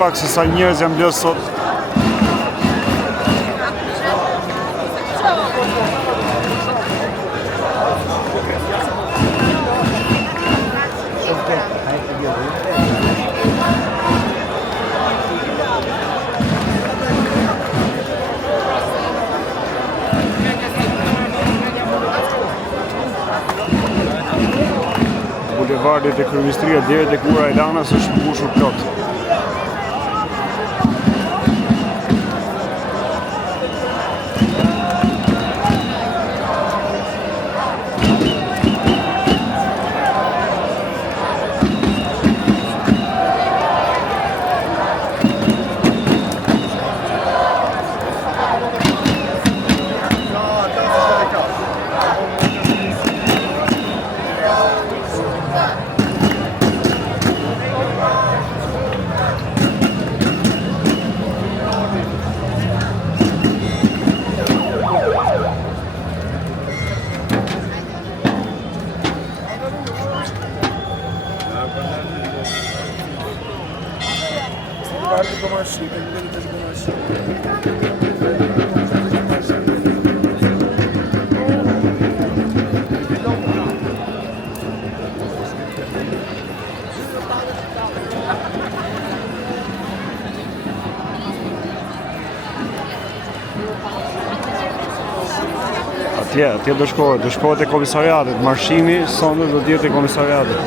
pak se sa njerëz janë bleu sot. Bulevardit e Kryeministrisë deri tek ura e Lanës është mbushur plot. Atje do shkohet e komisariatit, marshimi sonde do t'jetë e komisariatit.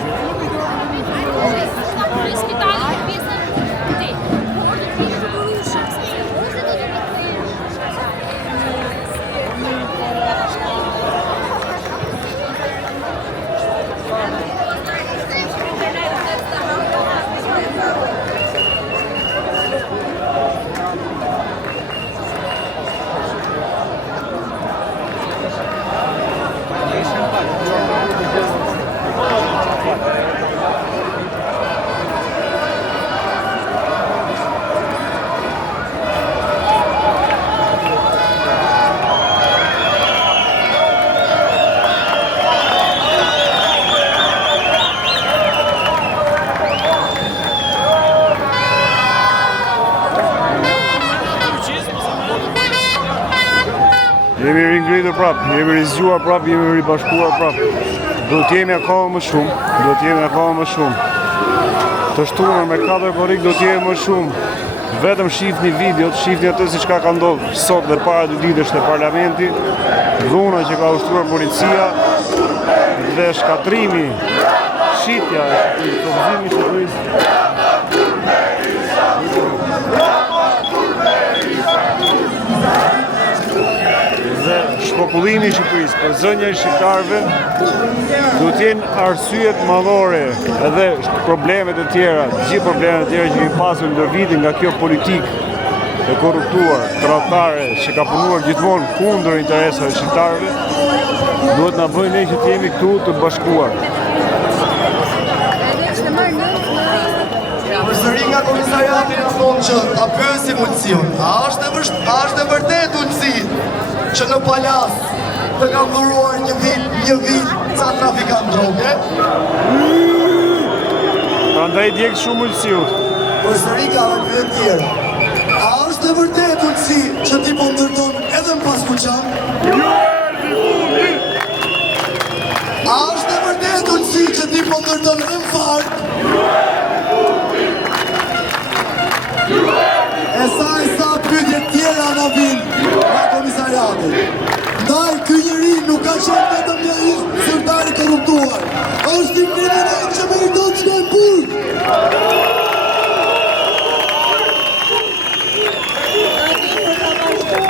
Jemi ringritur prap, jemi rizgjuar prap, jemi ribashkuar prap. Duhet jemi akoma më shumë. Të shtuar me 4 korrik do t'jemi më shumë. Vetëm shifni videot, shifni atë si çka ka ndodhur sot dhe para 2 ditësh te parlamenti, dhuna që ka ushtruar policia dhe shkatrimi, shitja e Kuvëzimit të Shqipërisë. Shpokullimi i Shqipërisë për zënja e shqiptarëve do të jenë arsyet madhore edhe problemet e tjera, gjithë problemet e tjera që kemi pasur ndër vitin nga kjo politikë e korruptuar, tradhtare që ka punuar gjithmonë kundër interesave të shqiptarëve, duhet na bëjnë ne që të jemi këtu të bashkuar. Përsëri nga komisariati na thonë që ta pyesim Ulciun. A është e vërtetë Ulci që në Palas të kanë dhuruar një vit ca trafikant droge? Prandaj djeg shumë Ulciut. Përsëri ka dhe pyetje tjera. A është e vërtetë Ulci që ti po ndërton edhe në Paskuqan? A është e vërtetë Ulci që ti po ndërton edhe në Fark? E sa pyetje tjera na vinë nga komisariati. Ndaj ky njeri nuk ka qenë vetëm një zyrtar i korruptuar, është i kriminal që meriton të shkojë në burg.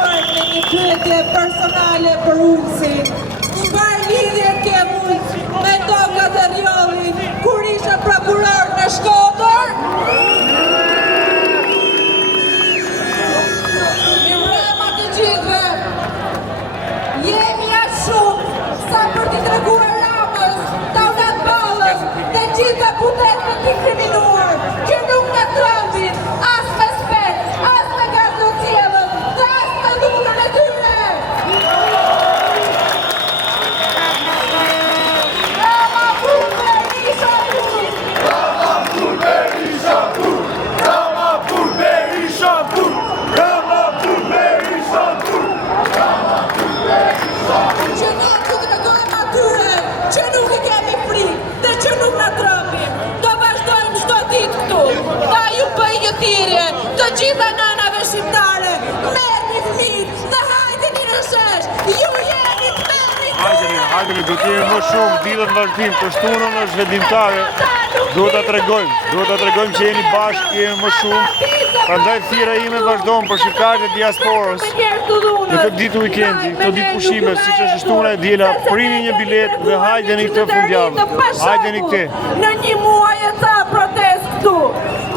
Me një pyetje personale për Ulcin. Çfarë lidhje ke Ulc me tokat e Rjollit kur ishe prokuror në Shkodër? Jemi aq shumë sa për t'i treguar Ramës, Taunat Ballës dhe gjitha putetëve t'i kriminuar, që nuk në trondin, as me spet, as me gazocielën, dhe as me dhunën e tyre. Rama Burbe Isha Kur! Rama Burbe Isha Kur! Rama Burbe thirrje të gjitha nënave shqiptare. Merrni fëmijët dhe hajdeni në shesh. Ju jeni të merrit. Hajdeni, do të jemi më shumë ditët në vazhdim, të shtunën është vendimtare. Duhet ta tregojmë që jeni bashkë, jemi më shumë. Prandaj thirrja ime vazhdon për shqiptarët e diasporës. Në këtë ditë weekendi, këtë ditë pushime, siç është shtuna e diela, prini një biletë dhe hajdeni këtë fundjavë. Hajdeni këtë. Në një muaj e ca protest këtu.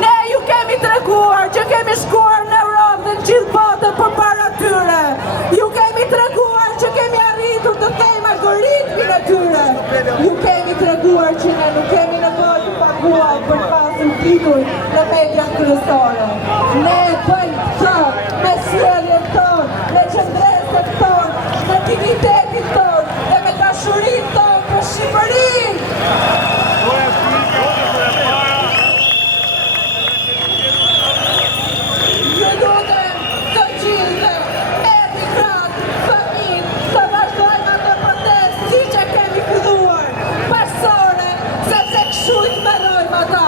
Ne ju kemi treguar që kemi shkuar në Europë dhe në gjithë botën përpara tyre. Ju kemi treguar që kemi arritur të kemi algoritmin e tyre. Ju kemi treguar që ne nuk kemi nevojë të paguar për pasur titull në mediat kryesore. Ne bëjmë këtë me sjelljen tonë, me qëndresën tonë, me dignitetin tonë dhe me dashurinë tonë për Shqipërinë. Ju lutem të gjithë, emigratë, fëmijë, të vazhdojmë atë protestë siç e kemi filluar, bashkësore, sepse kështu i merrojmë ata.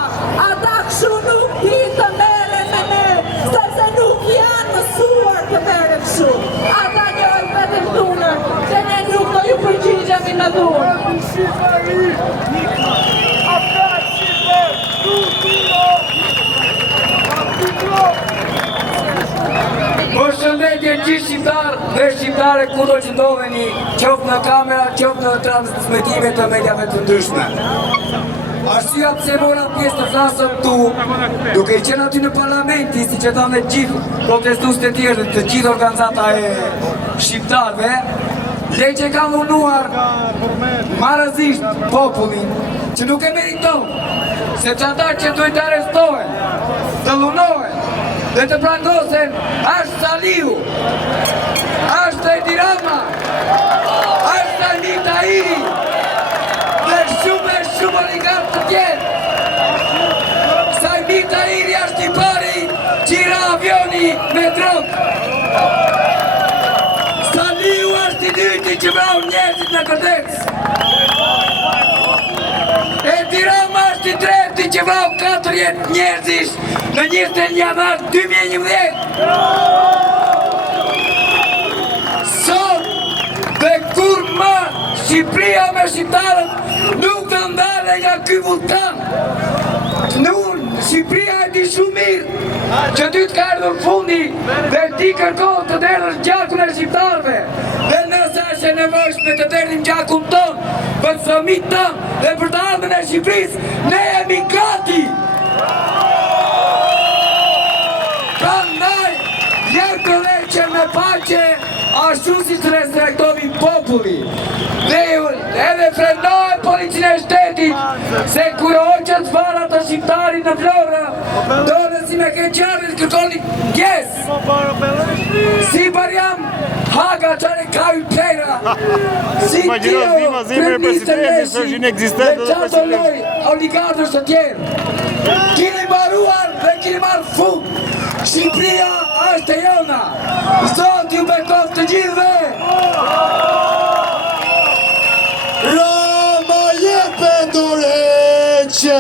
Ata kështu nuk di të merren me ne, sepse nuk janë mësuar të merren kështu. Ata njojnë vetëm dhunën, që ne nuk do ju përgjigjemi në dhunë. Përshëndetje gjithë shqiptar dhe shqiptare kudo që ndodheni, qoftë në kamera, qoftë në transmetime të mediave të ndryshme. Arsyeja pse mora pjesë të flasëm këtu, duke i qenë aty në parlamenti, siç e thanë gjithë protestuesit e tjerë, të gjithë organizata e shqiptarëve, legje ka dhunuar marrëzisht popullin që nuk e meriton, sepse ata që duhet të arrestohen, të dhunohen dhe të prangosen është Saliu, është Edi Rama, është Sali Tahiri dhe shumë oligarkë të tjerë. Sali Tahiri është i pari që i ra avioni me drogë. Saliu është i dyti që vrau njerëzit në Kërdex. Edi Rama është i treti që vrau 4 njerëzish në 21 janar 2011. Sot dhe kur më Shqipëria me shqiptarët nuk të ndale nga ky vulkan. Shqipëria e di shumë mirë që ty të ka ardhur fundi dhe ti kërkohet të derdhësh gjakun e shqiptarëve. Dhe nëse është e nevojshme të derdhim gjakun tonë për fëmijët tonë dhe për të ardhmen e Shqipërisë, ne jemi gati. Prandaj, jepë leqe me paqe, ashtu si të respektovi populli. Dhe edhe frenoj policinë e shtetit, se kur hoqët fara të shqiptarit në Florë, dole si me ke qarë të kërkoni gjes. Si Bariam Haga qare ka i pera, si Tio, kremistër Leshi, dhe qato loj oligarkës të tjerë. Kini baruar dhe kini marrë fund. Shqipëria është e jona. Zot ju bekoft të gjithëve. Rama jepe dorëheqë.